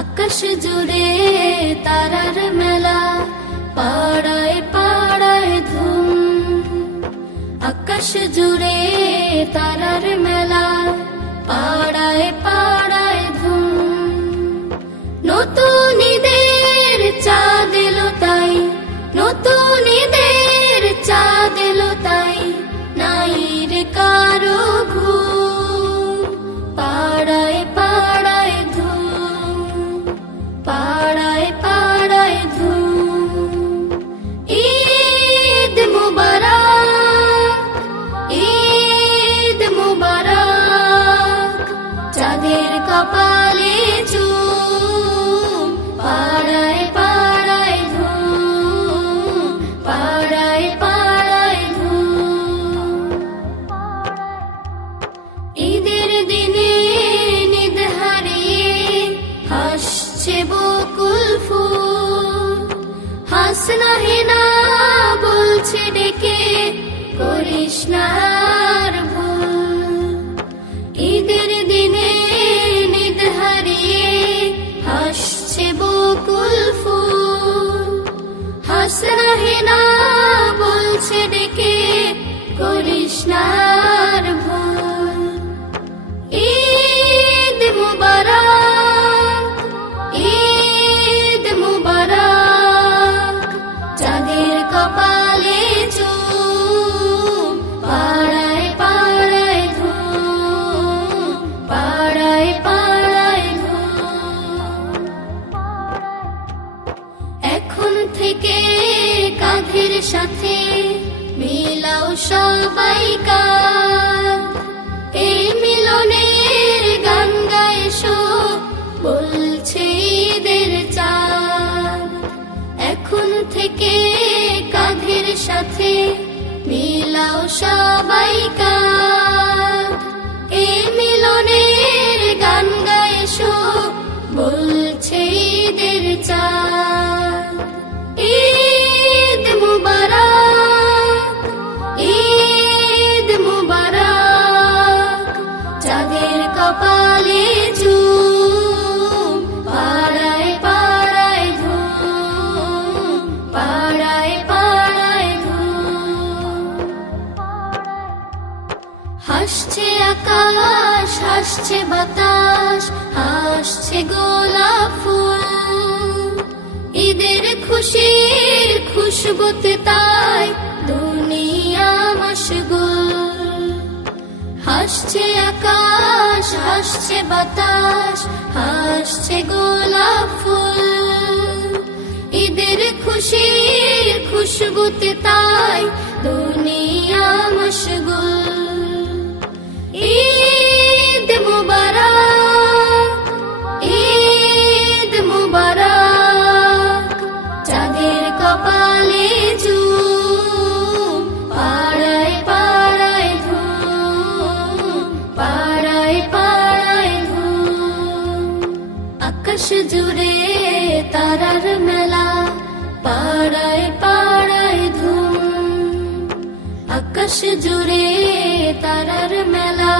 আকাশ জুড়ে তারার মেলা, পাড়ায় পাড়ায় ধুম। আকাশ জুড়ে তারার মেলা, পাড়ায় পাড়ায় ধুম। নতুন ঈদের চাঁদ এলো তাই, নতুন ঈদের চাঁদ এলো তাই, নাই রে কারো ঘুম। পাড়ায় পাড়ায় ধুম, পাড়ায় পাড়ায় ধুম। ঈদ মুবারক, ঈদ মুবারক, চাঁদের কপালে চুম। পাড়ায় পাড়ায় ধুম, পাড়ায় পাড়ায় ধুম। ঈদের দিনে নিদ হারিয়ে হাসছে বকুল ফুল। হাসনা হেনা বলছে ডেকে, করিস না আর ভুল। ঈদের দিনে নিদ হারিয়ে হাসছে বকুল ফুল। হাসনা হেনা বলছে ডেকে, করিস না আর ভুল। ঈদ মুবারক, ঈদ মুবারক, চাঁদের কপালে চুম। পাড়ায় পাড়ায় ধুম, পাড়ায় পাড়ায় ধুম। এখন থেকে কাঁধের সাথে মিলাও সবাই কাঁধ। এই মিলনের গান গায় শো, বলছে ঈদের চাঁদ। এখন থেকে কাঁধের সাথে মিলাও সবাই কাঁধ। এই মিলনের গান গায় শো, বলছে ঈদের চাঁদ। ঈদ মুবারক, ঈদ মুবারক, চাঁদের কপালে চুম। পাড়ায় পাড়ায় ধুম, পাড়ায় পাড়ায় ধুম। হাসছে আকাশ, হাসছে বাতাস, হাসছে গোলাপ ফুল। ঈদের খুশির খুশবুতে তাই দুনিয়া মশগুল। হাসছে আকাশ, হাসছে বাতাস, হাসছে গোলাপ ফুল। ঈদের খুশির খুশবুতে তাই দুনিয়া মশগুল। ঈদ মুবারক, ঈদ মুবারক, চাঁদের কপালে চুম। পাড়ায় পাড়ায় ধুম, পাড়ায় পাড়ায় ধুম। আকাশ জুড়ে তারার মেলা, পাড়ায় পাড়ায় ধুম। আকাশ জুড়ে তারার মেলা,